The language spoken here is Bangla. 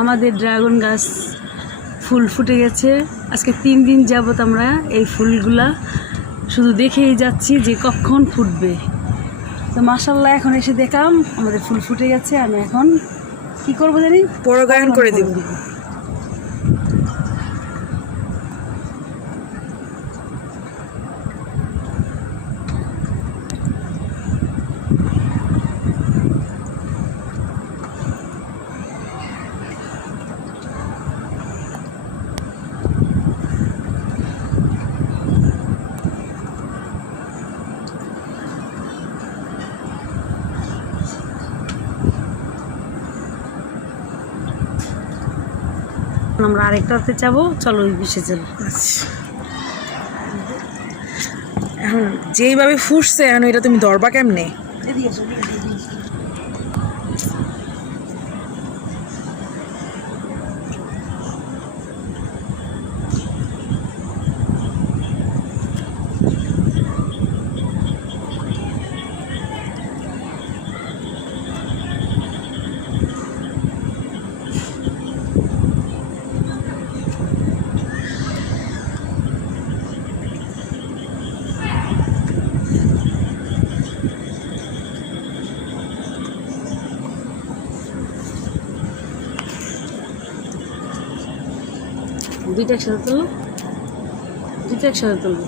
আমাদের ড্রাগন গাছ ফুল ফুটে গেছে। আজকে 3 দিন যাবত আমরা এই ফুলগুলা শুধু দেখেই যাচ্ছি যে কখন ফুটবে। তো মাশাআল্লাহ এখন এসে দেখলাম আমাদের ফুল ফুটে গেছে। আমি এখন কি করবো জানি, পরাগায়ন করে দিব। আমরা আরেকটাতে যাবো, চলো ওই বিষে যাবো। এখন যেইভাবে ফুটছে এখন এটা তুমি ধরবা কেমনে? দুইটা একসাথে তুলবো, দুইটা একসাথে তুলবো।